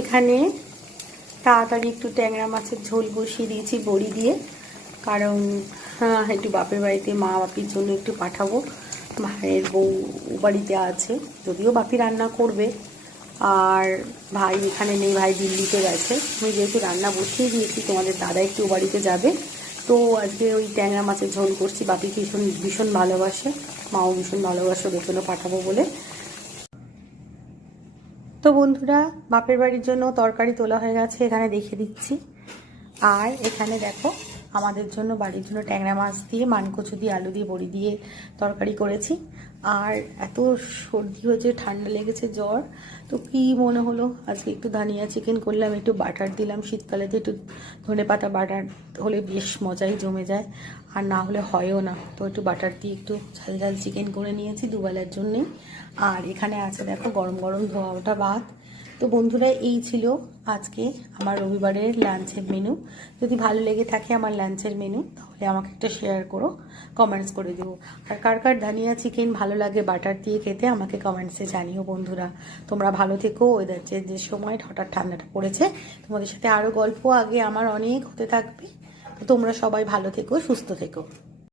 এখানে তাড়াতাড়ি একটু ট্যাংরা মাছের ঝোল বসিয়ে দিয়েছি বড়ি দিয়ে, কারণ একটু বাপের বাড়িতে মা বাপির জন্য একটু পাঠাবো। ভাইয়ের বউ বাড়িতে আছে, যদিও বাপি রান্না করবে, আর ভাই এখানে নেই, ভাই দিল্লিতে গেছে। আমি যেহেতু রান্না বসিয়ে দিয়েছি, তোমাদের দাদা একটু ও বাড়িতে যাবে, তো আজকে ওই ট্যাংরা মাছের ঝোল করছি। বাপি ভীষণ ভীষণ ভালোবাসে, মাও ভীষণ ভালোবাসে, ওদের জন্য পাঠাবো বলে। তো বন্ধুরা, বাপের বাড়ির জন্য তরকারি তোলা হয়ে গেছে, এখানে দেখে দিচ্ছি। আর এখানে দেখো, আমাদের জন্য বাড়ির জন্য ট্যাংরা মাছ দিয়ে মানকচু দিয়ে আলু দিয়ে বড়ি দিয়ে তরকারি করেছি। আর এত সর্দি হয়েছে, ঠান্ডা লেগেছে, জ্বর, তো কি মনে হলো আজকে একটু ধানিয়া চিকেন করলাম, একটু বাটার দিলাম। শীতকালেতে একটু ধনে পাতা বাটার হলে বেশ মজাই জমে যায়, আর না হলে হয়ও না। তো একটু বাটার দিয়ে একটু ঝাল ঝাল চিকেন করে নিয়েছি দুবেলার জন্যে। আর এখানে আছে দেখো গরম গরম ধোয়া ওঠা ভাত। তো বন্ধুরা, এই ছিল আজকে আমার রবিবারের লাঞ্চের মেনু। যদি ভালো লেগে থাকে আমার লাঞ্চের মেনু, তাহলে আমাকে একটা শেয়ার করো, কমেন্টস করে দেবো। আর কার কার ধানিয়া চিকেন ভালো লাগে বাটার দিয়ে খেতে, আমাকে কমেন্টসে জানিও বন্ধুরা। তোমরা ভালো থেকো। ওয়েদার যে সময় হঠাৎ ঠান্ডাটা পড়েছে, তোমাদের সাথে আরও গল্প আগে আমার অনেক হতে থাকবে। তো তোমরা সবাই ভালো থেকো, সুস্থ থেকো।